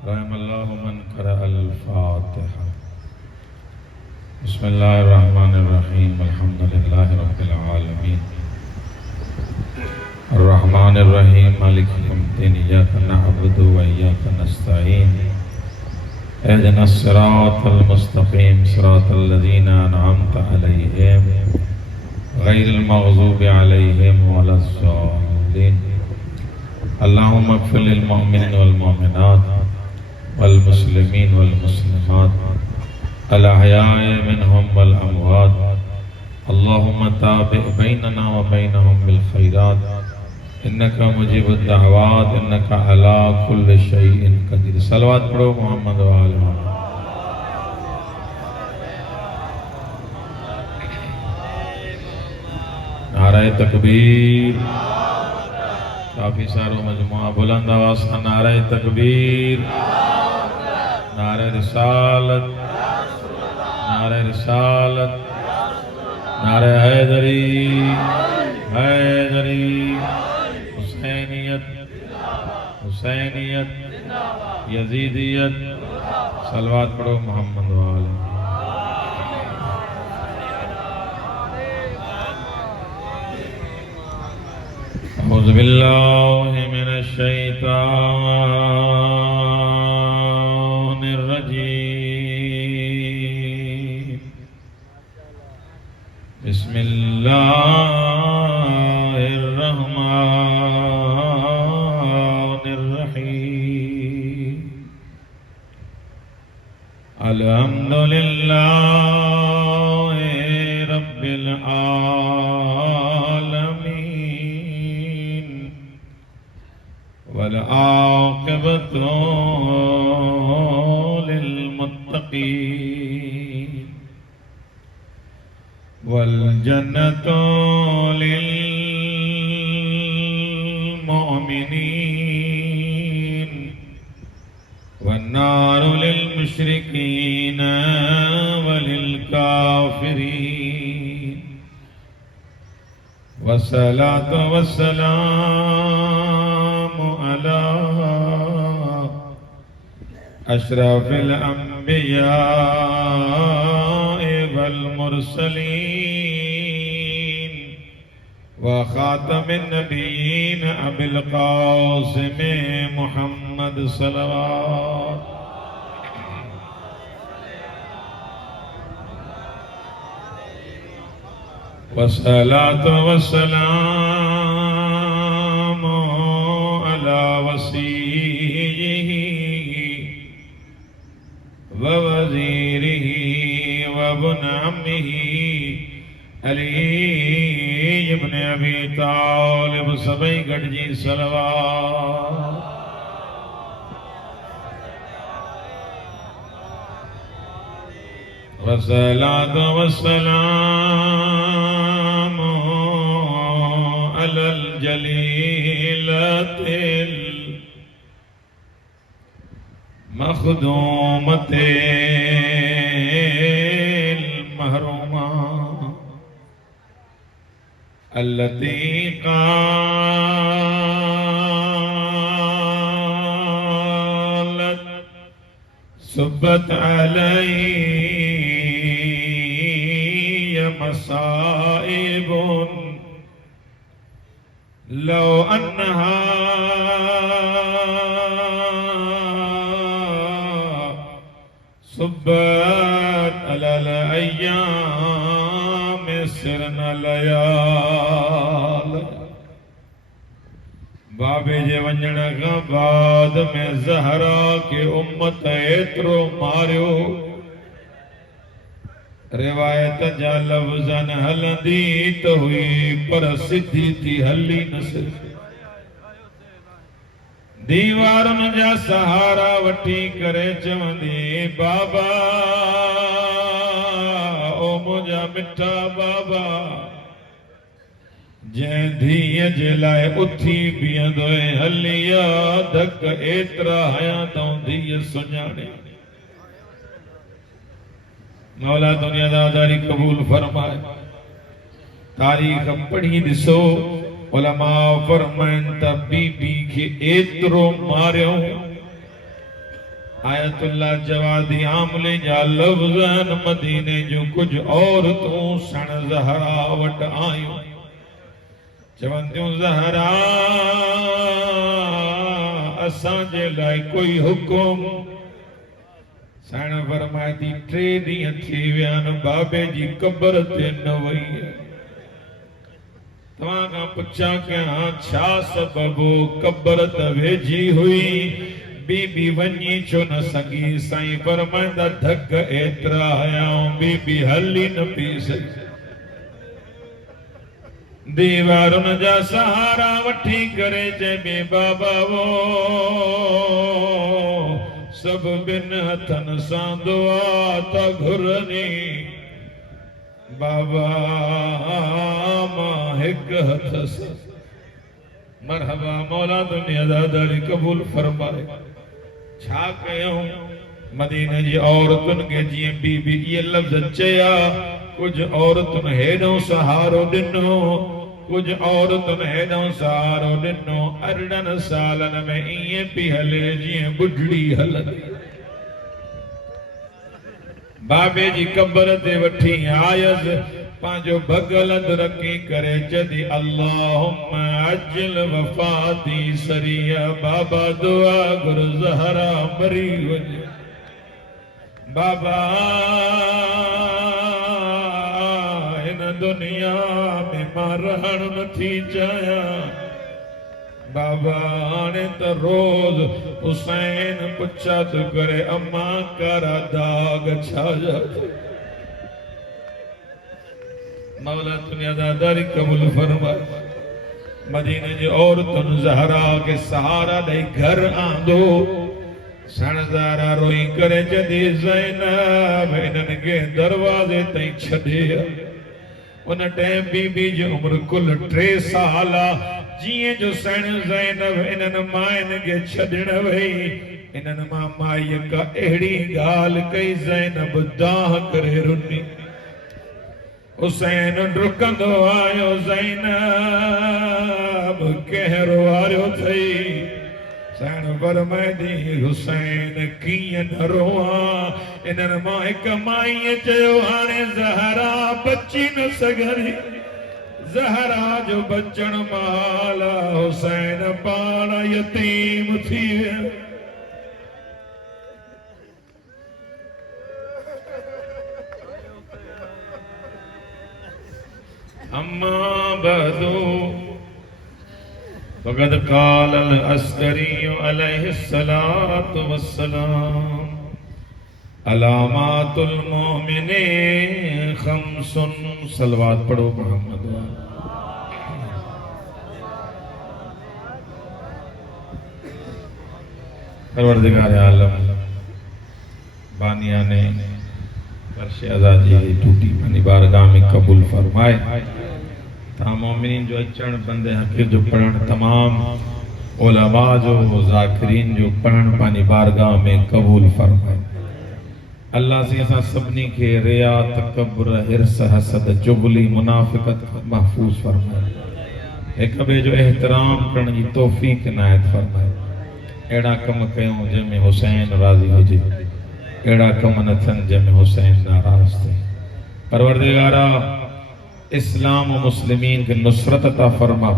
रहमल्लाहु मन क़रअल फ़ातिहा। बिस्मिल्लाहिर्रहमानिर्रहीम। अल्हम्दुलिल्लाहि रब्बिल आलमीन। अर्रहमानिर्रहीम मालिकि यौमिद्दीन। इय्याका नअबुदु व इय्याका नस्तईन। इहदिनस सिरातल मुस्तक़ीम सिरातल लज़ीना अनअमता अलैहिम गैरिल मग़ज़ूबि अलैहिम वलज़्ज़ालिन। अल्लाहुम्मा इग़फ़िर लिल मुअमिनीन वल मुअमिनात वल मुस्लिमीन वल मुस्लिमात अल अहयाइ मिनहुम वल अमवात। अल्लाहुम्मा ताबि बैनना व बैनहुम बिल खैरात इन्नका मुजीबुद दअवात इन्नका अला कुल्लि शैइन क़दीर। सलवात पढ़ो मोहम्मद व आले मोहम्मद। नारे तकबीर। काफी सारो मजमुआ बुलंद आवाज से नारे तकबीर, नारे रिसालत, नारे रिसालत, नारे हैदरी, हैदरी, हुसैनियत, हुसैनियत, यजीदियत। सलवात पढ़ो मोहम्मद वाले। औज़ु बिल्लाहि मिनश शैतानिर रजीम। बिस्मिल्लाहिर रहमानिर रहीम। अल्हम्दुलिल्लाहि रब्बिल आलमीन वल आक़िबतु लिल मुत्तक़ीन वल जन्नतु लिल मुमिनीन वन नारु लिल मुशरिकीन वलिल काफिरीन। वस्सलातु वस्सलामु अला अशरफिल अंबिया वल मुरसलीन व खातमिन नबिय्यीन अबिल क़ासिम मुहम्मद सल्लल्लाहु। वस्सलातु वस्सलामु अला वसीय्यिही व वज़ीरिही व इब्न अम्मिही अली इब्न अबी तालिब। सबै गॾिजी सलवात। वस्सलातु वस्सलामु अलल जलीलतिल मख़दूमतिल महरूमा अल्लती क़ालत सुब्बत अलैया मसाइबुन लौ अन्नहा सुब्बत अलल अय्याम सिरन लयाल। बाबे जे वञण खां बाद में ज़हरा के उम्मत एतिरो मारियो, रिवायत जा लफ़्ज़न हलंदी त हुई पर सिधी थी हली न सघी। दीवारुनि जा सहारा वठी करे चवंदी, बाबा ओ मुंहिंजा मिठा बाबा। जंहिं धीअ जे लाइ उथी बीहंदो हली आ धक एतिरा हया तऊं धीअ सुञाणे। मौला दुनियादारी कबूल फरमाए। तारीख़ पढ़ी ॾिसो, उलमा फरमाइनि त बीबी खे एतिरो मारियो आयतुल्ला जवादी आमले जा लफ्ज़न मदीने जो कुछ और तू सण ज़हरा वट आयो चवंदियूं ज़हरा असांजे लाइ कोई हुकुम साण फरमाए थी 3 ॾींहं थी विया आहिनि बाबे जी क़ब्र ते न वई तव्हां खां पुछां कयां छा सबबु क़ब्र त वेझी हुई बीबी वञी छो न सघी साईं फरमाईंदा धक एतिरा आया बीबी हली न पई सघी दीवारुनि जा सहारा वठी करे चइबे बाबा वो सब बिन हथन सां दुआ त घुरनी बाबा मां हिक हथ सां मरहबा मौला दुनियादारी कबूल फरमाए छा कयूं मदीने जी औरतुनि खे जीअं बीबी इहे लफ़्ज़ चया कुछ औरतुनि हेॾो सहारो ॾिनो कुछ औरतुनि हेॾो सहारो ॾिनो 18 सालनि में ईअं पई हले जीअं बुढड़ी हलंदी बाबे जी क़ब्र ते वठी आयसि पंहिंजो भगल रखी करे चदी अल्लाहुम्मा अज्जिल वफ़ाती सरिया बाबा दुआ गुर ज़हरा मरी वञे बाबा इन दुनिया में मां रहण नथी चाहियां बाबा हाणे त रोज़ हुसैन पुछा थो करे अम्मा कारा दाग छाजा मौला दुनियादारी कबूल फरमाए मदीने जी औरतुनि ज़हरा के सहारा ॾेई घर आंदो सणज़ारा रोई करे जदी ज़ैनब इन्हनि खे दरवाज़े ताईं छॾे उन टाइम बीबी जी उम्र कुल 3 साल जिए जो सण ज़ैनब इन्हनि माइनि खे छॾण वई इन्हनि मां माईअ का अहिड़ी ॻाल्हि कई ज़ैनब दाह करे रुनी हुसैन डुकंदो आयो ज़ैनब कहिड़ो वारियो थई सैन फरमाईंदी हुसैन कीअं न रोआं इन्हनि मां हिक माईअ चयो हाणे ज़हरा बची न सघंदी ज़हरा जो बचण माल हुसैन पाण यतीम थी वियो अम्मा बदू वक़द क़ाल अल अस्करी अलैहिस्सलातु वस्सलाम अलामातुल मोमिने खम्सुन सलवात पढ़ो मोहम्मद परवरदिगार आलम बानिया ने फर्श आज़ादी टूटी पानी बारगाह में कबूल फरमाए ता मोमिनीन जो अचण बंदे हक़ जो पढ़ण तमाम उलमा जो ज़ाकिरीन जो पढ़ण पानी बारगाह में कबूल फरमाए अल्लाह से असां सभिनी खे रिया तकब्बुर हिर्स हसद चुगली मुनाफ़िक़त महफूज़ फरमाए हिक ॿिए जो एहतराम करण जी तौफ़ीक़ इनायत फरमाए अहिड़ा कम कयूं जंहिंमें हुसैन राज़ी हुजे अहिड़ा कम न थियनि जंहिंमें हुसैन नाराज़ थिए परवरदिगारा इस्लाम और मुस्लिमीन के नुसरत अता फरमा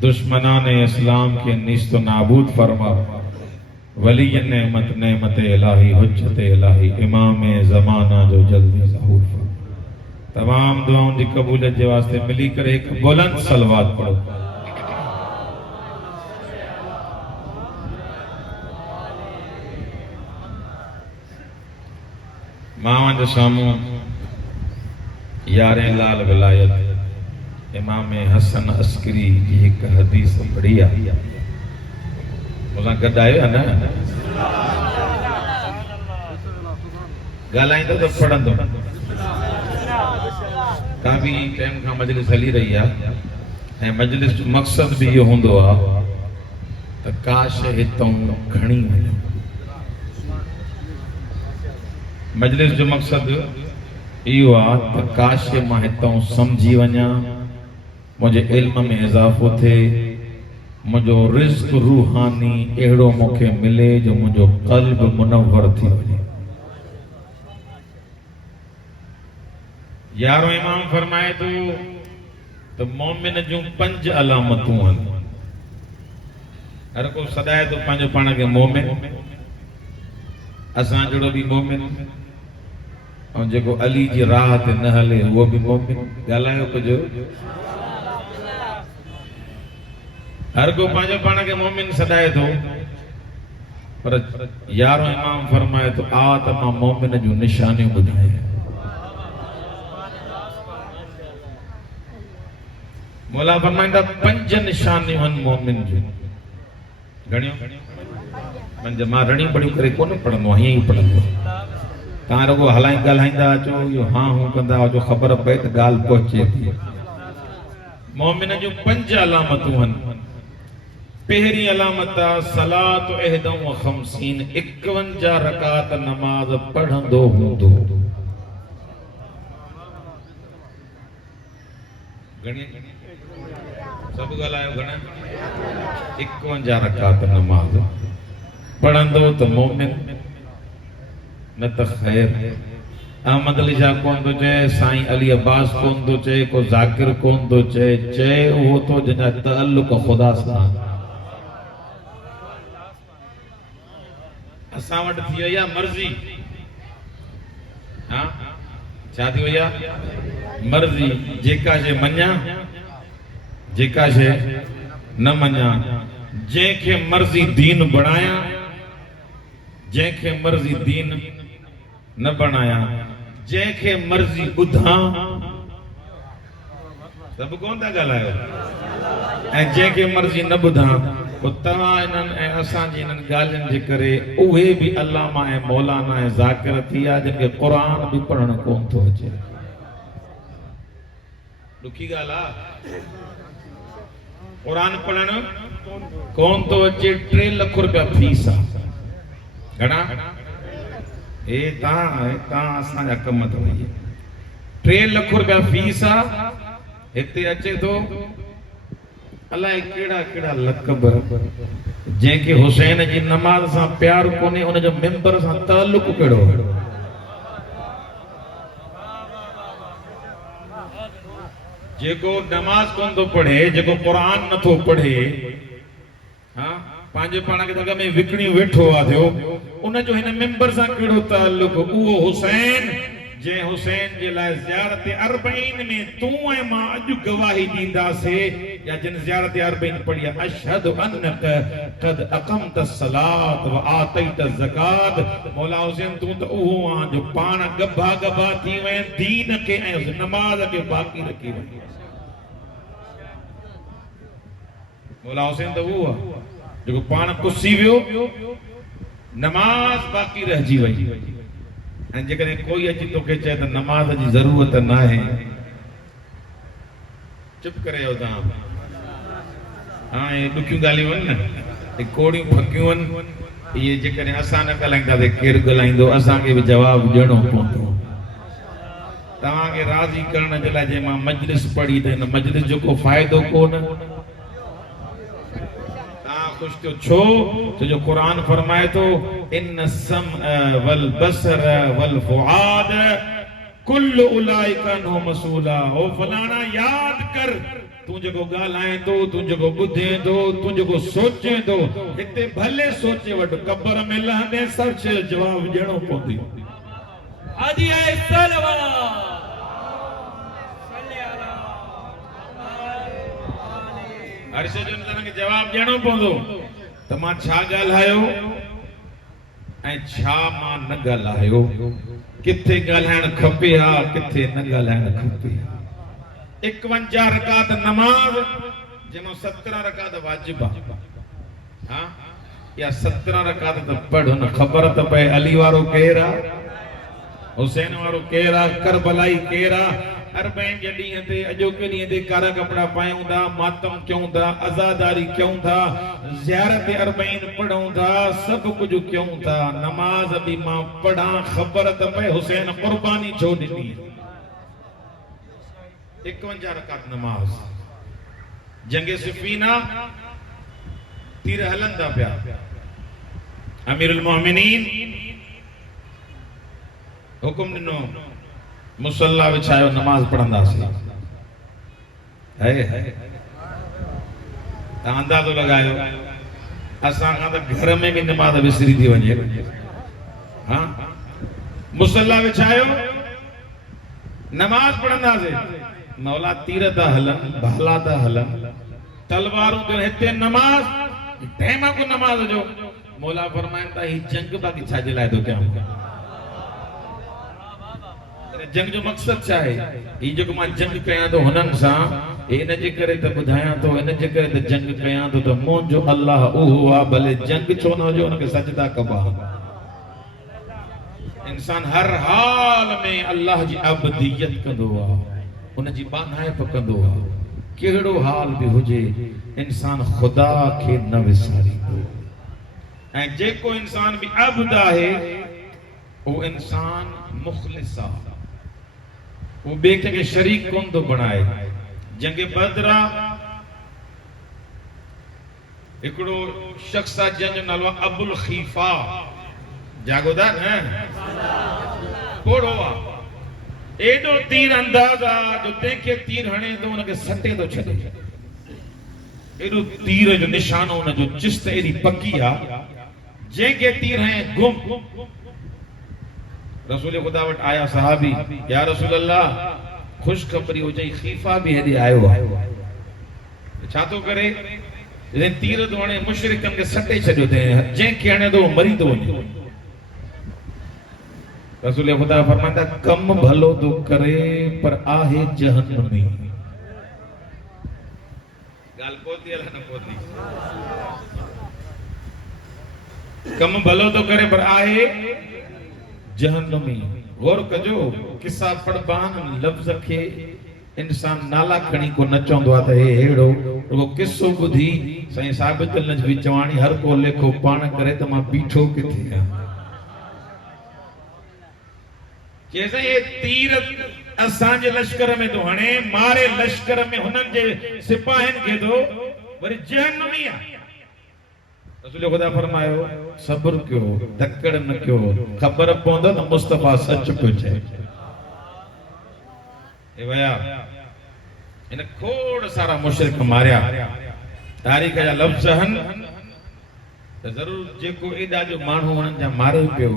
दुश्मनान इस्लाम के निस्त नाबूद फरमा वली नेमत नेमत इलाही हुज्जत इलाही इमाम ज़माना जो जल्दी ज़हूर फरमा तमाम दुआओं की कबूलियत के वास्ते मिली करे एक बुलंद सलवात पढ़ो मां जो सामू 11 लाल विलायत इमाम हसन अस्करी की एक हदीस पढ़ी है मुझा गदायो न गालाइंदो तो पढ़ंदो काफ़ी टाइम का मजलिस हली रही है मजलिस जो मकसद भी ये होंदो आ त काश हितों खणी वञो मजलिस जो मकसद इहो आहे त काश मां हितों समझी वञा मुझे इल्म में इजाफो थे मुझो रिज़्क रूहानी एड़ो मुखे मिले जो मुझो क़ल्ब मुनव्वर थी वने। यारो इमाम फरमाए तो मोमिन जूं 5 अलामतूं आहिनि। हर को सदाए तो पंहिंजो पाण खे मोमिन, असां जहिड़ो बि मोमिन, ऐं जेको अली जी राह ते न हले उहो बि मोमिन। ॻाल्हायो कुझु। हर को पंहिंजो पाण खे मोमिन सदाए थो, पर यारो इमाम फरमाए तो आ त मां मोमिन जूं निशानियूं ॿुधायां। मौला फरमाईंदा 5 निशानियूं आहिनि मोमिन जूं। घणियूं? 5। मां रणी बड़ी करे कोन पढ़ंदो आहियां, हीअं ई पढ़ंदो। तव्हां रुगो हलाए ॻाल्हाईंदा अचो, इहो हाँ हूं कंदा अचो, ख़बर पए त ॻाल्हि पहुचे थी। मोमिन जूं 5 अलामतूं आहिनि। पहिरीं अलामत आहे सलात 51 51 रकात नमाज़ पढ़ंदो हूंदो। घणी? सब ॻाल्हायो। घणा? 51 रकात नमाज़ पढ़ंदो त मोमिन, न त ख़ैर। अहमद अली शाह कोन थो चए, साईं अली अब्बास कोन थो चए, को ज़ाकिर कोन थो चए उहो तो जंहिंजा तअल्लुक़ ख़ुदा सां। असां वटि थी वई आहे मर्ज़ी। हाँ, छा थी वई आहे? मर्ज़ी। जेका शइ मञा, जेका शइ न मञा। जंहिंखे मर्ज़ी दीन बणाया, जंहिंखे मर्ज़ी दीन न बणाया। जंहिंखे मर्ज़ी ॿुधां, सभु कोन था ॻाल्हायो। ऐं जंहिंखे मर्ज़ी न ॿुधां, तव्हां इन्हनि ऐं असांजी इन्हनि ॻाल्हियुनि जे करे उहे बि अल्लामा ऐं मौलाना ऐं ज़ाकिर थी विया जिनखे क़ुरान बि पढ़णु कोन थो अचे। ॾुखी ॻाल्हि आहे। क़ुरान पढ़णु कोन थो अचे। 3 लख रुपया फीस आहे। घणा? हे तव्हां असांजा कम अथव। 3 लख रुपया फीस आहे। हिते अचे थो अलाए कहिड़ा कहिड़ा लक़ब। जंहिंखे हुसैन जी नमाज़ सां प्यार कोन्हे, उनजो मिंबर सां ताल्लुक़ कहिड़ो? जेको नमाज कोन थो पढ़े, जेको क़ुरान नथो पढ़े, हाँ, पंहिंजे पाण खे अॻ में विकिणी वेठो आहे थियो, उनजो हिन मिंबर सां कहिड़ो ताल्लुक़? उहो हुसैन जंहिं हुसैन जे लाइ ज़ियारत 40 में तूं ऐं मां अॼु गवाही ॾींदासीं, या जिन ज़ियारत 40 पढ़ी आहे, अशहदु अन्नक क़द अक़मत सलात व आतैत ज़कात। मौला हुसैन तूं त उहो आहे जो पाण गभा गभा थी वए, दीन खे ऐं नमाज़ खे बाक़ी रखी वए। मौला हुसैन त उहो आहे जेको पाण कुसी वियो, नमाज बाक़ी रहिजी वई। ऐं जेकॾहिं कोई अची तोखे चए त नमाज जी ज़रूरत न आहे, चुप करे वियो तव्हां। हाँ, ये ॾुखियूं ॻाल्हियूं आहिनि न, ये कोड़ियूं फकियूं आहिनि। इहे जेकॾहिं असां न ॻाल्हाईंदासीं केरु ॻाल्हाईंदो? असांखे बि जवाबु ॾियणो पवंदो। तव्हांखे राज़ी करण जे लाइ जे मां मजलिस पढ़ी त हिन मजलिस जो को फ़ाइदो कोन। खुश थियो छो जो कुरान फरमाए तो इन सम वल बसर वल फुआद कुल उलाइका नो मसूला। ओ फलाना याद कर, तू जेको ॻाल्हाए तो, तू जेको ॿुधे तो, तू जेको सोचे तो, हिते भले सोचे वठ, कब्र में लहंदे सच जवाब ॾियणो पवंदी। आदि है सलवा हर शइ जो तव्हांखे जवाब ॾियणो पवंदो। त मां छा ॻाल्हायो ऐं छा मां न ॻाल्हायो, किथे ॻाल्हाइणु खपे हा, किथे न ॻाल्हाइणु खपे। 51 रकात नमाज़ जंहिंमां 17 रकात वाजिब आहे। हाँ, या 17 रकात त पढ़, न ख़बर त पए अली वारो केरु आहे, हुसैन वारो केरु आहे, करबलाई केरु आहे। 40 जे ॾींहं ते, अॼोके ॾींहं ते कारा कपिड़ा पायूं था, मातम कयूं था, अज़ादारी कयूं था, ज़ियारत 40 पढ़ूं था, सभु कुझु कयूं था। नमाज़ बि मां पढ़ां, ख़बर त पए हुसैन क़ुर्बानी छो ॾिनी। 51 रकात नमाज़। जंग सिफ़ीन तीर हलन था पिया। अमीरुल मोमिनीन हुकुम ॾिनो मुसल्ला विछायो नमाज पढ़ंदासीं। है तव्हां अंदाज़ो लगायो असां खां त घर में भी नमाज विसरी थी वञे। हाँ मुसल्ला विछायो नमाज पढ़ंदासीं। मौला तीर था हलन भाला था हलन तलवारूं तो हिते नमाज टाइम को नमाज जो मौला फरमाइन था ही जंग बाकी छाजे लाए तो क्या जंग जो मकसद छा है ही जो मां जंग कया तो हुनन सा इन जे करे त बुधाया तो इन जे करे त जंग कया तो मुंहिंजो अल्लाह ओहो आ भले जंग छो न हुजे उनके सजदा कबा। इंसान हर हाल में अल्लाह जी अबदियत कंदो आ उन जी बानाइप कंदो आ केड़ो हाल भी हुजे इंसान खुदा के न विसारींदो। ऐं जेको इंसान भी अब्द आहे वो इंसान मुखलिस आ वो ॿिए के शरीक कोन थो बणाए। जंग बदरा हिकिड़ो शख्स आहे जंहिंजो नालो अबुल खीफा जागो था न कोड़ो आहे एॾो तीर अंदाज़ आहे जो तंहिंखे तीर हणे तो उनखे सटे थो छॾे। एॾो तीर जो निशानो उनजो चिस्त एॾी पकी आहे जंहिंखे तीर हणे गुम। रसूल खुदा वट आया सहाबी या रसूल अल्लाह खुशखबरी हो जाई खीफा भी हेॾे आयो आहे छा थो करे तीर तो हणे मुशरिकन खे सटे छॾियो अथई जंहिंखे हणे तो मरी थो वञे। रसूल खुदा फरमाईंदा कम भलो तो करे पर आहे जहन्नमी। गाल पोती अला न पोती कम भलो तो करे पर आहे जहन्नमी। गौर कजो किसा पढ़बान लफ्ज के इंसान नाला खणी को न चवंदो आहे त हे हेड़ो वो किस्सो ॿुधी साईं साबित नजवी चवाणी हर को लेखो पाण करे त मां बीठो किथे आहियां। जैसे ये तीर असांजे लश्कर में तो हणे मारे लश्कर में हुनन जे सिपाहिन के तो वरी जहन्नमी आहे। रसूल खुदा फरमायो सब्र क्यों धक्कड़ न क्यों खबर पवंदो त मुस्तफा सच पियो चए। ए भया इन खोड़ सारा मुशरिक मारिया तारीख़ जा लफ्ज़ हन त जरूर जेको एडा जो माण्हू हुननि जा मारे पियो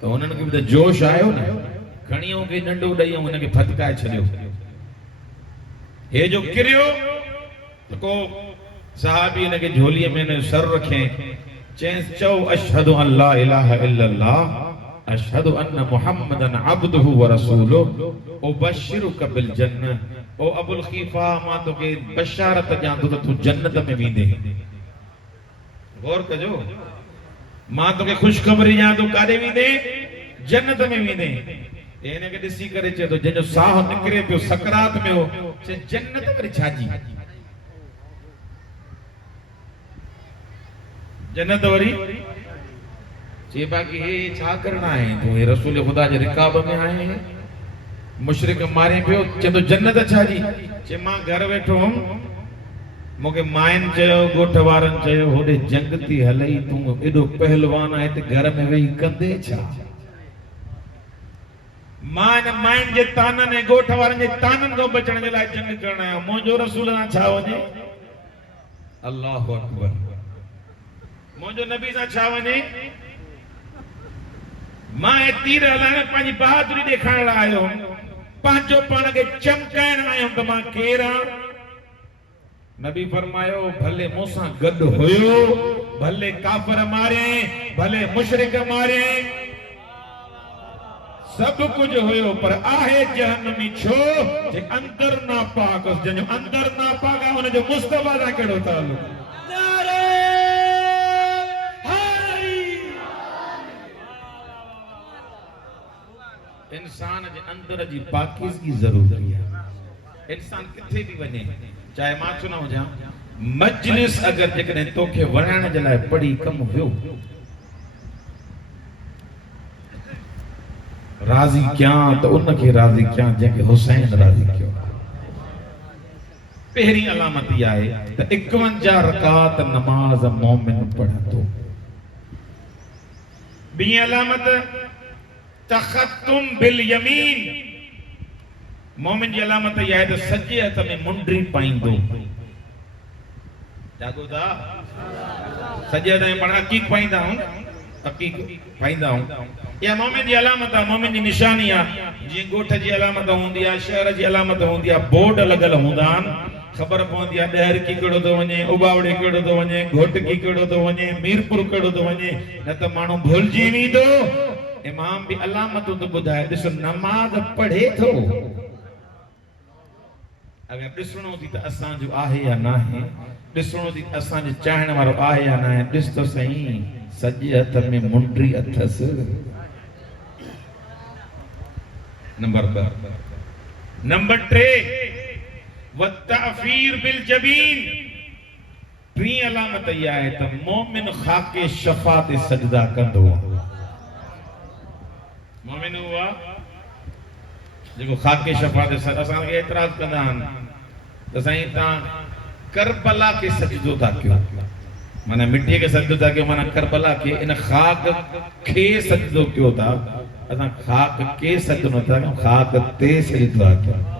त हुननि खे बि त जोश आयो न खणियो के डंडो ॾेई हुन खे फटकाए छॾियो। हे जो किरियो त को सहाबी ने के झोली में ने सर रखे चेंस चौ अशहदु अन ला इलाहा इल्लल्लाह अशहदु अन्न मुहम्मदन अब्दुहु व रसूलुहु उबश्शिरुक बिल जन्नह। ओ अबुल खीफा मां तो के बशारत जां तो तू जन्नत में वेंदे। गौर कजो मां तो के खुशखबरी जां तो कादे वेंदे जन्नत में वेंदे। इने के ॾिसी करे चए तो जंहिंजो साह निकिरे पियो सकरात में हो चे जन्नत वरी छाजी जन्नत वरी चे बाकी हे छा करना है तो हे रसूल खुदा जे रिकाब में आए हैं मुशरिक मारे पियो चे तो जन्नत छाजी चे मां घर वेठो हम मोके मायन चयो गोठ वारन चयो होडे जंग थी हलई तू एडो पहलवान है ते घर में वेही कंदे छा। मां मायन जे तानन ने गोठ वारन जे तानन को बचण जे लाइ जंग करण आयो मोजो रसूल ना छा वने। अल्लाहु अकबर मोजो नबी सा छा वने। मां ए तीर हलाने पांजी बहादुरी दिखाण आयो पांजो पाण के चमकाइण आयो त मां केर आ। नबी फरमायो भले मूंसा गड होयो भले काफर मारे भले मुशरिक मारे सब कुछ होयो पर आहे जहन्नमी छो जे अंदर ना पाक जने अंदर ना पाक आ उन जो मुस्तफा दा केड़ो ताल्लुक। नारे इंसान जे अंदर जी पाकीज़गी जरूरी है। इंसान किथे भी वने चाहे मां चुना हो जा मजलिस अगर जकने तोखे वणाण जे लाइ पड़ी कम वियो राजी क्या तो उनके राजी क्या जंहिंखे हुसैन राजी कयो। पहिरीं अलामत इहा आहे त 51 रकात नमाज मोमिन पढ़ंदो। ॿी अलामत तखत्तुम बिल यमीन, मोमिन जी अलामत इहा आहे त सॼे हथ में मुंडरी पाईंदो। जागो था, सॼे हथ में पाण अकीक पाईंदा आहियूं, अकीक पाईंदा आहियूं। इहा मोमिन जी अलामत आहे, मोमिन जी निशानी आहे। जीअं ॻोठ जी अलामत हूंदी आहे, शहर जी अलामत हूंदी आहे, बोर्ड लॻल हूंदा आहिनि, ख़बर पवंदी आहे ॾहरकी कहिड़ो थो वञे, उबावड़े कहिड़ो थो वञे, घोटकी कहिड़ो थो वञे, मीरपुर कहिड़ो थो वञे, न त माण्हू भुलिजी वेंदो। इमाम बि अलामतूं थो ॿुधाए, ॾिसो नमाज़ पढ़े थो, अगर ॾिसणो थी त असांजो आहे या न आहे, ॾिसणो थी असांजे चाहण वारो आहे या न आहे। ॾिस त सही, सॼे हथ में मुंडरी अथसि। नंबर 2। नंबर 3 वत्ताफीर बिल जबीन, टी अलामत इहा आहे त मोमिन खाके शफा ते सजदा कंदो। मोमिन हुआ जेको खाके शफा ते असांखे एतिराज़ कंदा आहिनि त साईं तव्हां करबला खे सजदो था कयो, माना मिटीअ खे सजदो था कयो, माना करबला खे, इन खाक खे सजदो कयो था। असां खाक के सजदो नथा कयूं, खाक ते सजदो था कयूं।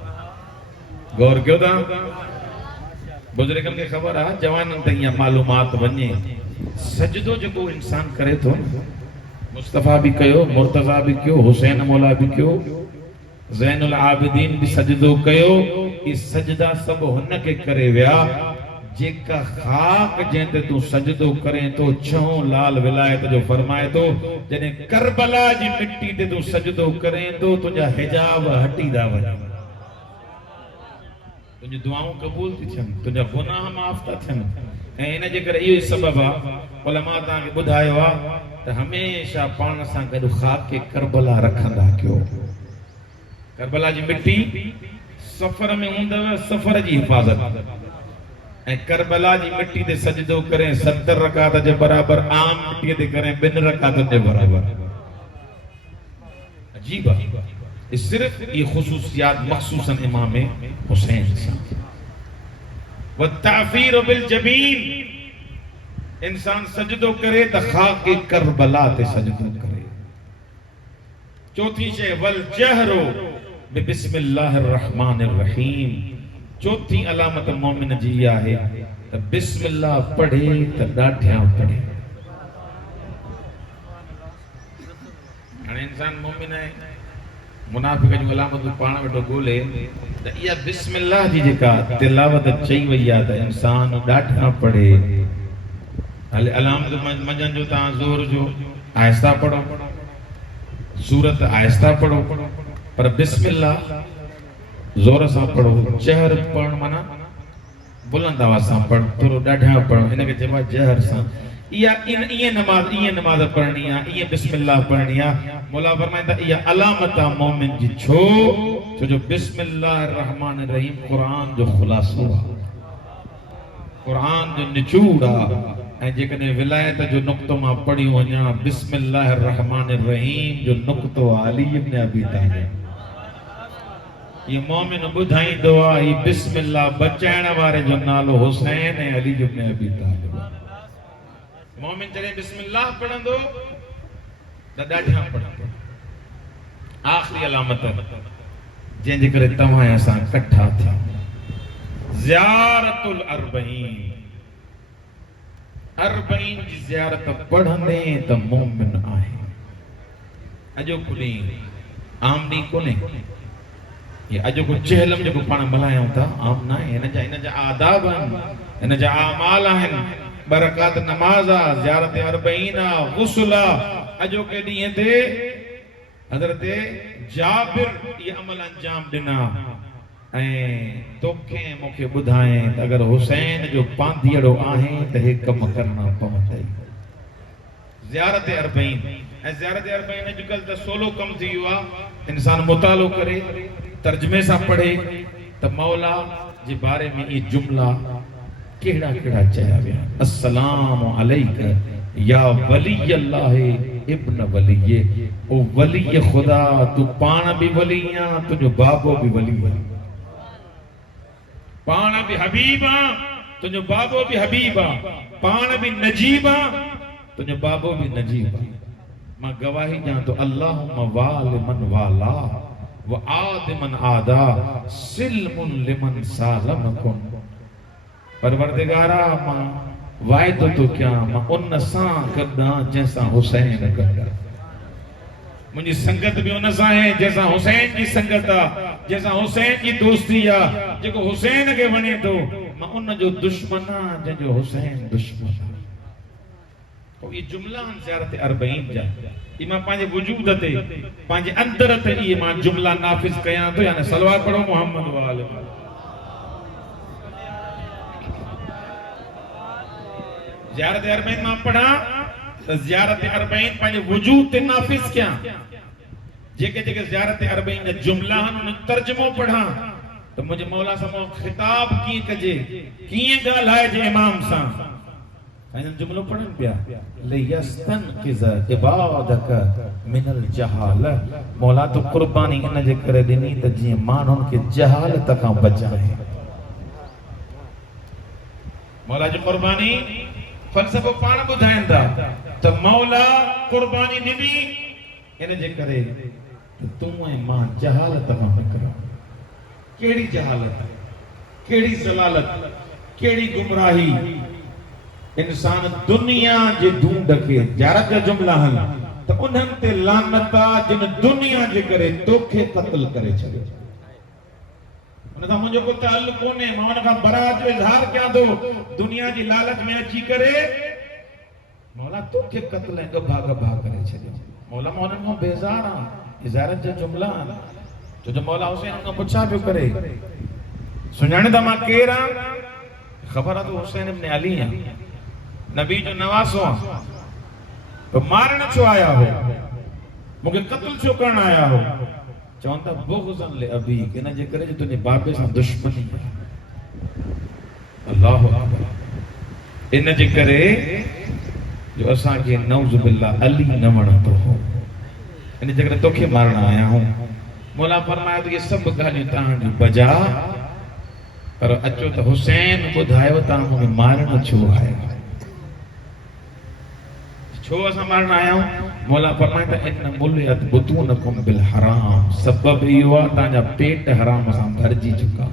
गौर कयो था, बुजुर्गनि खे ख़बर आहे, जवाननि ताईं इहा मालूमात वञे। सजदो जेको इंसान करे थो, मुस्तफ़ा बि कयो, मुर्तज़ा बि कयो, हुसैन मौला बि कयो, ज़ैनुल आबिदीन भी सजदो कयो। ई सजदा सब हुन के करे विया जेका खाक जंहिंते तूं सजदो करें तो, छहों लाल विलायत जो फरमाए तो, जॾहिं करबला जी मिट्टी ते तूं सजदो करें तो, तुंहिंजा हिजाब हटी था वञनि, तुंहिंजी दुआऊं क़बूल थी थियनि, तुंहिंजा गुनाह माफ़ था थियनि। ऐं इन जे करे इहो ई सबबु आहे, उलमा तव्हांखे ॿुधायो आहे त हमेशह पाण सां गॾु खाके करबला रखंदा कयो। करबला जी मिट्टी सफ़र में हूंदव, सफ़र जी हिफ़ाज़त, ऐं करबला जी मिट्टी ते सजदो करें 70 रकात जे बराबर, आम मिट्टी ते करें 2 रकातनि जे बराबर। अजीब आहे, ये सिर्फ ये खुसूसियात मखसूसन इमाम हुसैन सां। वत्ताफीर बिल जबीन, इंसान सजदो करे त खाके करबला ते सजदो करे। चौथी शइ वल जहरो बिस्मिल्लाहिर रहमानिर रहीम, चौथी अलामत मोमिन जी आहे त बिस्मिल्लाह पढ़े त ॾाढियां पढ़े। हाणे इंसान मोमिन आहे, मुनाफिक जूं अलामतूं पाण वेठो ॻोल्हे त इहा बिस्मिल्लाह जी जेका तिलावत चई वई आहे त इंसान ॾाढियां पढ़े। हाले अलामत मंझंदि जो तव्हां ज़ोर जो आहिस्ता पढ़ो, सूरत आहिस्ता पढ़ो, पर बिस्मिल्लाह जोर सां पढ़ो। जहर पढ़ण माना बुलंद आवाज़ सां पढ़, थोरो ॾाढियां पढ़ो, इनखे चइबो आहे जहर सां। इहा ईअं नमाज़ पढ़णी आहे, ईअं बिस्मिल्लाह पढ़णी आहे। मौला फरमाईंदा इहा अलामत आहे मोमिन जी। छो जो बिस्मिल्लाहिर रहमानिर रहीम क़ुरान जो ख़ुलासो आहे, क़ुरान जो निचोड़ आहे। ऐं जेकॾहिं विलायत जो नुक़्तो मां पढ़ी वञा, बिस्मिल्लाहिर रहमानिर रहीम जो नुक़्तो आहे अली इब्न अबी तालिब। ये मोमिन ॿुधाईंदो आहे ही बिस्मिल्लाह बचाइण वारे जो नालो हुसैन ऐं अली इब्न अबी तालिब। मोमिन जॾहिं बिस्मिल्लाह पढ़ंदो त ॾाढियां पढ़ंदो। आख़िरी अलामत जंहिंजे करे तव्हां ऐं असां इकट्ठा थिया, ज़ियारतुल अरबईन, अरबईन जी ज़ियारत पढ़ंदे त मोमिन आहे। अॼोको ॾींहुं आम ॾींहुं कोन्हे, ये अॼोको चहलम जेको पाण मल्हायूं था आम न आहे। हिन जा आदाब आहिनि, हिन जा आमाल आहिनि, बरकात नमाज़ आहे, ज़ियारत अरबईन आहे, गुस्ल आहे। अॼोके ॾींहं ते हज़रत जाबिर इहे अमल अंजाम ॾिना ऐं तोखे मूंखे ॿुधाए त अगरि हुसैन जो पांधीअड़ो आहे त हे कम करणा पवंदई। ज़ियारत अरबईन, ऐं ज़ियारत अरबईन अॼुकल्ह त सोलो कम थी वियो आहे। इंसान मुतालो करे, तर्जुमे सां पढ़े त मौला जे बारे में ये जुमला कहिड़ा कहिड़ा चया विया। अस्सलामु अलैका या वली अल्लाह इब्न वली, ओ वली खुदा, तू पाण भी वली आ, तुझो बाबो भी वली है। पाण भी हबीबा तुझो बाबो भी हबीबा पाण भी नजीबा तुझो बाबो भी नजीबा मां गवाही ॾियां तो अल्लाहुम्मा वाल मन वाला व आद मन आदा सिल्मुन लिमन सालमकुम परवरदिगारा मां वायदो तो क्या मां उन सां गॾा जैसा हुसैन गॾा मुझी संगत भी उन सां है जैसा हुसैन की संगत आ जैसा हुसैन की दोस्ती आ जेको हुसैन के वणे तो मां उन जो दुश्मन आ जंहिंजो हुसैन दुश्मन आ तो ये जुमला ज़ियारत 40 जा ई मां पंहिंजे वजूद ते पंहिंजे अंदर ते ई मां जुमला नाफिज कयां तो यानी सलवात पढ़ो मोहम्मद वाले ज़ियारत 40 मां पढ़ा तो ज़ियारत 40 पंहिंजे वजूद ते नाफिज क्या जेके जेके ज़ियारत 40 जा जुमला हन तर्जुमो पढ़ा तो मुझे मौला सां खिताब की कजे कीअं ॻाल्हाए जे इमाम सां ऐं जुमलो पढ़न पिया लियस्तन किज़ इबादक मिनल जहाल मौला तो कुर्बानी इन जे करे ॾिनी त जीअं माण्हुनि खे जहालत खां बचाए मौला जी कुर्बानी फ़लसफ़ो पाण ॿुधाइनि था त मौला कुर्बानी ॾिनी इन जे करे तूं ऐं मां जहालत मां निकिरूं केड़ी जहालत केड़ी ज़लालत केड़ी गुमराही इंसान दुनिया जे ढूंढ के ज़ियारत जा जुमला हन त उन्हनि ते लानत आ जिन दुनिया जे करे तोखे क़त्ल करे छॾियो उन सां मुंहिंजो को ताल्लुक़ कोन्हे मां उन खां बरात जो इज़हार कयां थो दुनिया जी लालच में अची करे मौला तोखे क़त्ल ऐं गभा गभा करे छॾियो मौला मां उन्हनि खां बेज़ार आहियां ज़ियारत जा जुमला छो जो मौला हुसैन खां पुछा पियो करे सुञाणे त मां केरु आहियां ख़बर आहे तो हुसैन इब्न अली आहे नबी जो नवासो तो मारण छो आया हो मुझे कत्ल छो करण आया हो चवनि था बुग़्ज़न ले अबी इन जे करे जो तुंहिंजे बाबे सां दुश्मनी अल्लाहु अकबर इन जे करे जो असांखे नऊज़ बिल्लाह अली न वणंदो हो इन जे करे तोखे मारण आया हूं मौला फरमाया तो ये सब ॻाल्हियूं तव्हांजी बजा पर अचो त हुसैन ॿुधायो तव्हां मूंखे मारण छो आहे छो असां मारण आया आहियूं मौला फरमाए त इन मुलियत बुतूनकुम बिल हराम सबब इहो आहे तव्हांजा पेट हराम सां भरिजी चुका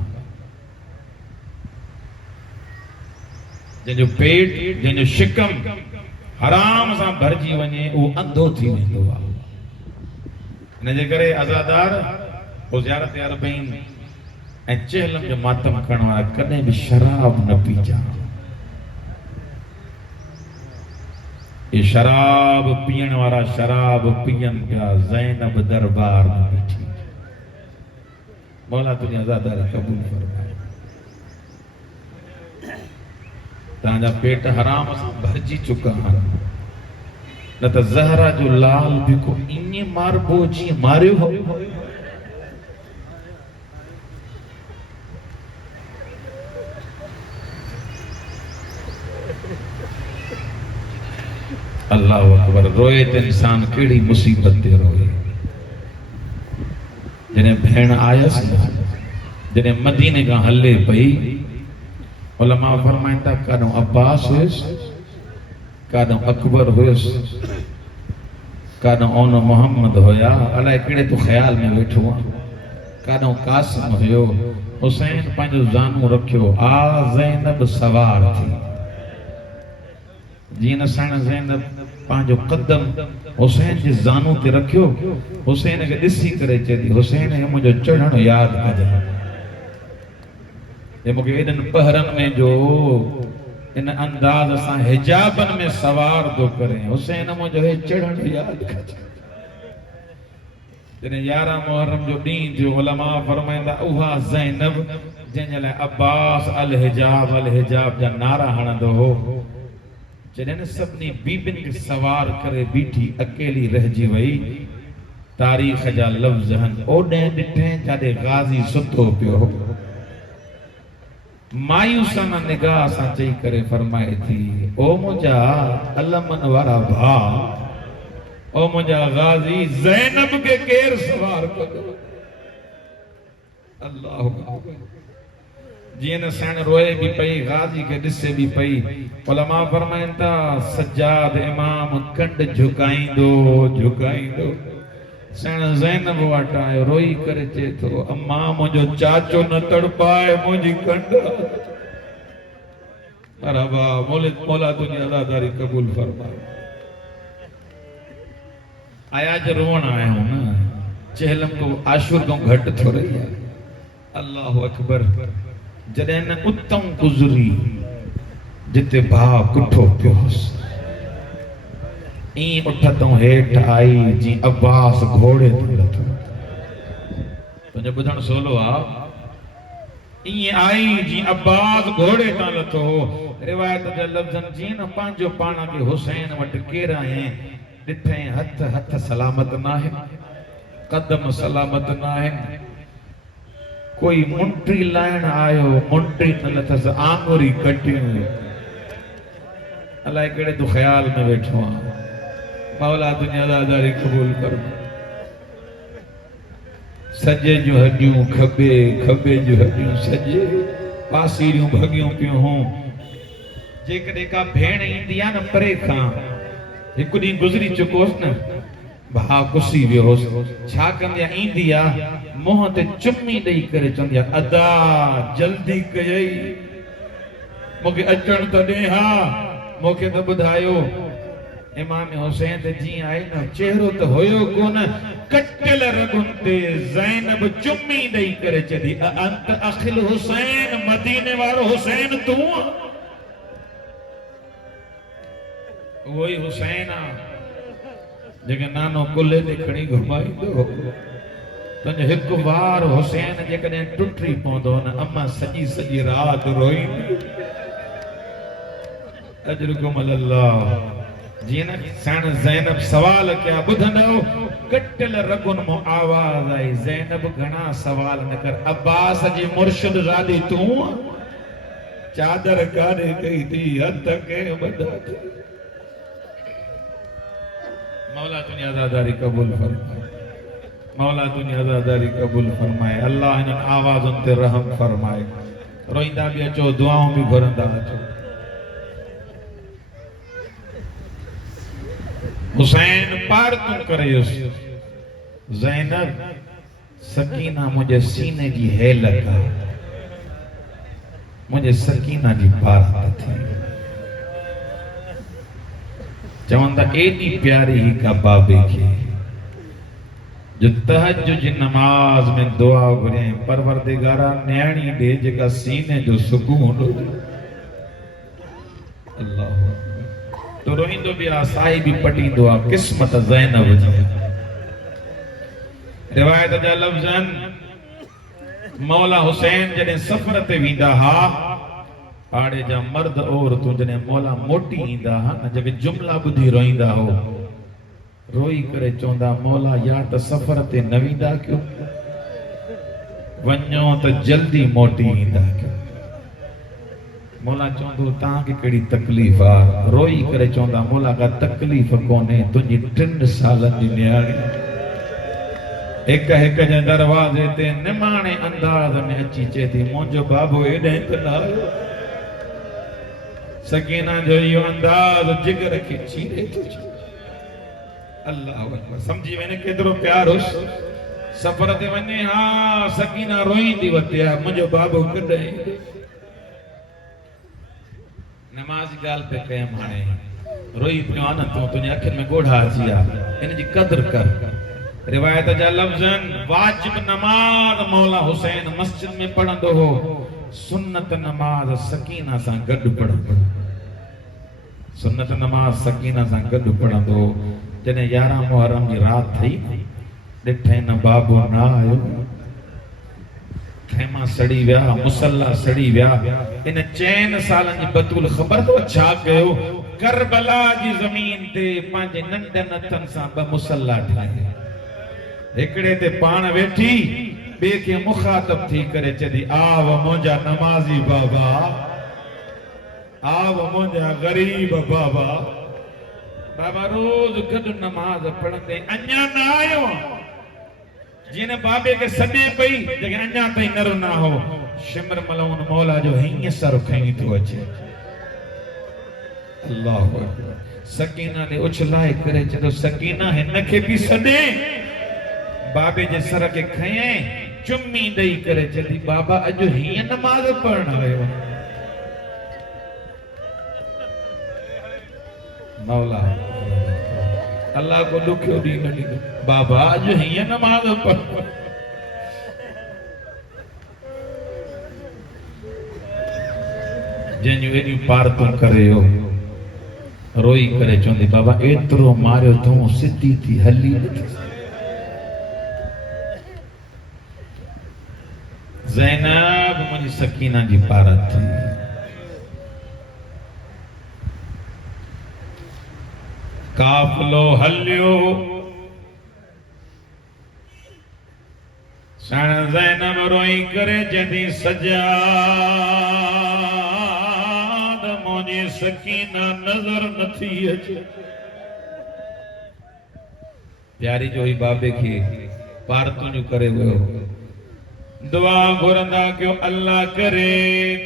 जंहिंजो पेट जंहिंजो शिकम हराम सां भरिजी वञे उहो अंधो थी वेंदो आहे इन जे करे अज़ादार पोइ ज़ियारत 40 ऐं चहलम जो मातम करण वारा कॾहिं बि शराब न पीजा ये शराब पीअण वारा शराब पीअन पिया ज़ैनब दरबार में बैठी मौला तुंहिंजी अज़ादारी क़बूल फरमाए तव्हांजा पेट हराम सां भरिजी चुका आहिनि न त ज़हरा जो लाल बि को ईअं मारबो जीअं मारियो हो अल्लाहु अकबर रोए त इंसान केड़ी मुसीबत ते रोए जने भेण आयस जने मदीने का हले पई उलमा फरमाइन था कादो अब्बास हुयस कादो अकबर हुयस कादो ओनो मोहम्मद होया अलाए केड़े तो ख्याल में वेठो कादो कासिम हुयो हुसैन पंहिंजो जानू रखियो आ ज़ैनब सवार थी जीअं साण ज़ैनब पंहिंजो कदम हुसैन जे ज़ानू ते रखियो हुसैन खे ॾिसी करे चए थी हुसैन हे मुंहिंजो चढ़णु यादि कजांइ हे मूंखे एॾनि पहरनि में जो इन अंदाज़ सां हिजाबनि में सवार थो करे हुसैन मुंहिंजो हे चढ़णु यादि कजांइ जॾहिं 11 मुहर्रम जो ॾींहुं थियो उलमा फरमाईंदा उहा ज़ैनब जंहिंजे लाइ अब्बास अल हिजाब जा नारा हणंदो हो जॾहिं सभिनी बीबियुनि खे सवार करे बीठी अकेली रहिजी वई तारीख़ जा लफ़्ज़ आहिनि ओॾे ॾिठे जाॾे गाज़ी सुतो पियो मायूसाना निगाह सां चई करे फरमाए थी ओ मुंहिंजा अलमन वारा भाउ ओ मुंहिंजा गाज़ी ज़ैनब खे केरु सवार कंदो अल्लाह जीअं न सैण रोए भी पई गाज़ी के ॾिसे भी पई उलमा फरमाइनि था सज्जाद इमाम कंड झुकाईंदो झुकाईंदो सैण ज़ैनब वटि आयो रोई करे चए थो अम्मा मुंहिंजो चाचो न तड़पाए मुंहिंजी कंड मरहबा मौला तुंहिंजी अदादारी क़बूल फरमाए आया जो रोवण आहियूं न चहलम को आशुर को घट थोड़ी है अल्लाह अकबर जॾहिं न उत्तम गुज़री जिते भाउ कुठो पियोस ई उठतों हेठ आई जी अब्बास घोड़े ते लथो तुंहिंजो ॿुधण सवलो आहे ई आई जी अब्बास घोड़े तां लथो रिवायत जे लफ़्ज़नि जी न पंहिंजो पाण खे हुसैन वटि केर आए ॾिठे हथ हथ सलामत न आहिनि कदम सलामत न आहिनि कोई मुंडी लाइण आयो मुंडी न लथसि आङुरी कटियूं अलाए कहिड़े तूं ख़्याल में वेठो आहे मौला तुंहिंजी अदादारी क़बूल कर सजे जूं हॾियूं खॿे खॿे जूं हॾियूं सजे पासीरियूं भॻियूं पियूं हूं जेकॾहिं का भेण ईंदी आहे न परे खां हिकु ॾींहुं गुज़री चुकोसि न भाउ कुसी वियोसि छा कंदी आहे ईंदी आहे मुंहं ते चुम्मी ॾेई करे चवंदी आहे अदा जल्दी कयई मूंखे अचण त ॾे हा मूंखे त ॿुधायो इमाम हुसैन ते जीअं आई न चेहरो त हुयो कोन कटियल रगुनि ते ज़ैनब चुम्मी ॾेई करे चई अंत अखिल हुसैन मदीने वारो हुसैन तूं वही हुसैन आ जेके नानो कुल्ले ते खणी घुमाईंदो तुंहिंजो हिकु वार हुसैन जेकॾहिं टुटी पवंदो न अम्मा सॼी सॼी राति रोईंदी अजरुकुम अल्लाह जीअं न साण ज़ैनब सवाल कया ॿुधंदो कटियल रगुन मां आवाज़ आई ज़ैनब घणा सवाल न कर अब्बास जी मुर्शिद ज़ादी तूं चादर काॾे कई थी हथ के वॾा थी मौला तुझी अज़ादारी कबूल फरमाए मौला तुझी अज़ादारी कबूल फरमाए अल्लाह इन आवाज़ुनि ते रहम फरमाए रोईंदा भी अचो दुआऊं भी घुरंदा अचो हुसैन पार तू करेस ज़ैनब सकीना मुझे सीने की हेलक मुझे सकीना की बारात थी चवंदा एडी प्यारी ही का बाबे की जो तहज्जुद जी नमाज में दुआ घुरे परवरदिगारा न्याणी दे जेका सीने जो सुकून हो अल्लाह तो रोइंदो भी आ साहिबी पटींदो आ किस्मत ज़ैनब जी रिवायत जा लफ्ज़न मौला हुसैन जॾहिं सफ़र ते वेंदा हा आड़े जा मर्द औरतूं जॾहिं मौला मोटी ईंदा हा न जेके जुमला ॿुधी रोईंदा हो रोई करे चवंदा मौला या त सफ़र ते न वेंदा कयो वञो त जल्दी मोटी ईंदा कयो मौला चवंदो तव्हांखे कहिड़ी तकलीफ़ आहे रोई करे चवंदा मौला का तकलीफ़ कोन्हे तुंहिंजी 3 सालनि जी न्याणी हिक हिक जे दरवाज़े ते निमाणे अंदाज़ में अची चए थी मुंहिंजो बाबू एॾे त न आयो सकीना जो यो अंदाज़ जिगर के चीरे थो अल्लाह अकबर समझी वने केतरो प्यार हुस सफर ते वने हां सकीना रोईंदी वते आ मुंहिंजो बाबू कॾहिं नमाज गाल पे कयम हाणे रोई पियो आ न तूं तुंहिंजी अखियुनि में ॻोढ़ा अची विया इन जी क़दर कर रिवायत जा लफ्ज़न वाजिब नमाज मौला हुसैन मस्जिद में पढ़ंदो हो सुन्नत नमाज सकीना सां गॾु पढ़ंदो सुन्नत नमाज सकीना सां गॾु पढ़ंदो जॾहिं 11 मुहर्रम जी राति थी ॾिठे न बाबू न आयो खेमा सड़ी विया मुसल्ला सड़ी विया इन 4 सालनि जी बतूल ख़बर तो छा कयो करबला जी ज़मीन ते पंहिंजे नंढनि हथनि सां 2 मुसल्ला ठाहे हिकड़े ते पाण वेठी बे के मुखातब थी करे चदी आव मुंहिंजा नमाज़ी बाबा आव मुंहिंजा गरीब बाबा बाबा रोज गॾु नमाज पढ़ंदे अञा न आयो जिन बाबे के सॾे पई जेके अञा ताईं नर ना हो शिमर मलून मौला जो हीअं सर खणी थो अचे। अल्लाह सकीना ने उछलाए करे चलो सकीना हिन खे बि सॾे। बाबे जे सर खे खयईं, चुम्मी ॾेई करे चली बाबा अॼु हीअं नमाज़ पढ़ण वियो। मौला अल्लाह को दुखियो ॾींहुं न ॾींदो। बाबा अॼु हीअं नमाज़ पढ़। जंहिंजूं एॾियूं पारतूं करे हो रोई करे चवंदी बाबा एतिरो मारियो तूं सिधी थी हली नथी। ज़ैनब मुंहिंजी सकीना जी पारत थी। काफ़िलो हलियो सण ज़ैनब रोई करे जॾहिं सजाद मुंहिंजी सकीना नज़र नथी अचे। प्यारी जो ही बाबे खे पारतूं करे वियो। दुआ घुरंदा क्यों अल्लाह करे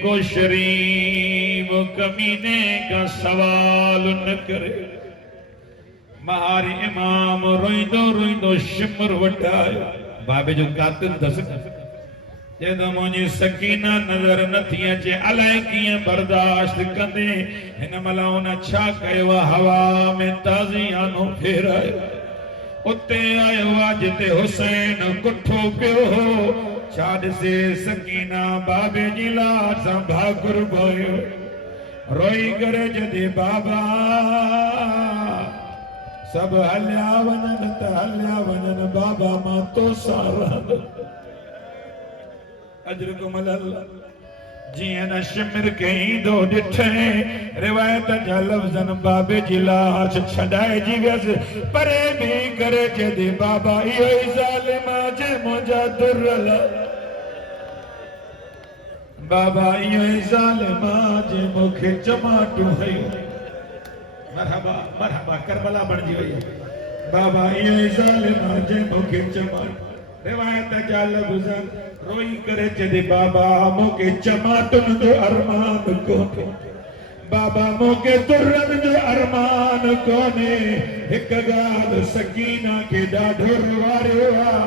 को शरीफ कमीने का सवाल न करे। महारी इमाम रोईंदो रोईंदो शिमर वटायो। बाबे जो कातिल दस जदो मुंहिंजी सकीना नज़र नथी अचे अलाए कीअं बर्दाश्त कंदे। हिन महिल हुन छा कयो हवा में ताज़ियानो फेरायो। उते आयो आहे जिते हुसैन कुठो पियो हो। छा ॾिसे सकीना बाबे जी लाश सां भाकुर भयो। रोई करे जॾहिं बाबा सब हलिया वञनि त हलिया वञनि बाबा मां तो सां रहंदुमि। अजरकुम अल्लाह जीअं न शिमिर कहीं दो ॾिठे रिवायत जा लफ़्ज़न बाबे जी लाश छॾाइजी वियसि परे बि करे जॾहिं बाबा इहो ई ज़ालिमा जे मुंहिंजा दुर्रल बाबा इहो ई ज़ालिमा जे मूंखे चमाटूं हयूं। मरहबा मरहबा करबला बणजी वई। बाबा इहो ई ज़ालिमा जे मूंखे चमाटूं। रिवायत जा लफ़्ज़न रोई करे जॾहिं बाबा मूंखे चमाटुनि जो अरमान कोन्हे। बाबा मूंखे दुर्रनि जो अरमान कोन्हे। हिकु ॻाल्हि सकीना खे ॾाढो रुवारियो आहे।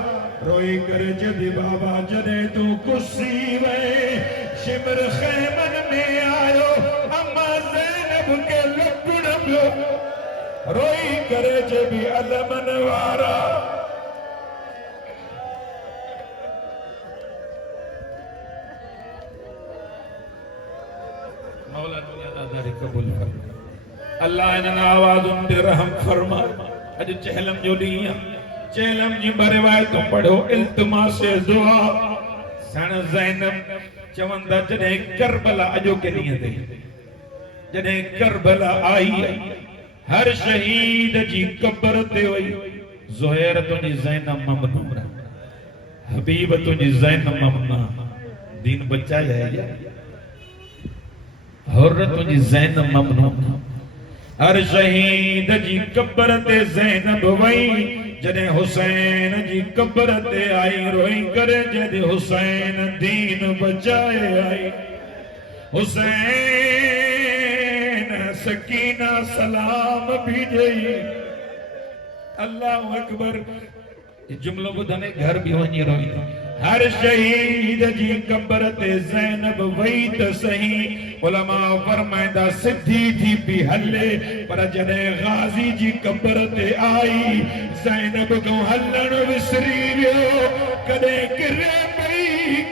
रोई करे जॾहिं बाबा जॾहिं तूं कुसी वए शिमर ख़ैमन में आयो अम्मा ज़ैनब खे लुटण पियो। रोई करे जॾहिं अलमन वारा मौला दुनियादारी कबूल फरमा। अल्लाह इन आवाज़ुनि ते रहम फरमा। अॼु चहलम जो ॾींहुं आहे। चहलम जी रिवायतूं पढ़ो इल्तिमास दुआ। सण ज़ैनब चवंदा जॾहिं करबला अॼोके ॾींहं ते जॾहिं करबला आई हर शहीद जी कब्र ते वई। ज़ुहैर तुंहिंजी ज़ैनब ममनून हबीब तुंहिंजी ज़ैनब ममना दीन बचाया है। हुर्र तुंहिंजी ज़ैनब ममनून हर शहीद जी कब्र ते ज़ैनब वई। जॾहिं हुसैन जी कब्र ते आई रोई करे जॾहिं हुसैन दीन बचाए आई। हुसैन सकीना सलाम भी ॾेई। अल्लाह अकबर जुमलो ॿुधने घर बि वञी रोई। हर शहीद जी कब्र ते ज़ैनब वई त सही। उलमा फरमाइंदा सिधी थी पई हले पर जॾहिं गाज़ी जी कब्र ते आई ज़ैनब को हलण विसरी वियो। कॾहिं किरे पई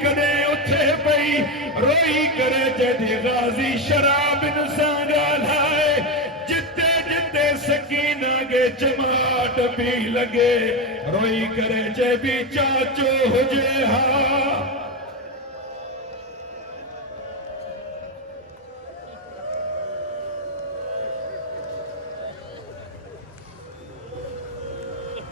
कॾहिं उथे पई। रोई करे जॾहिं गाज़ी शराबिन सां ॻाल्हाए जिते जिते सकीना खे चमाट पई लॻे रोई करे चए बि चाचो हुजे हा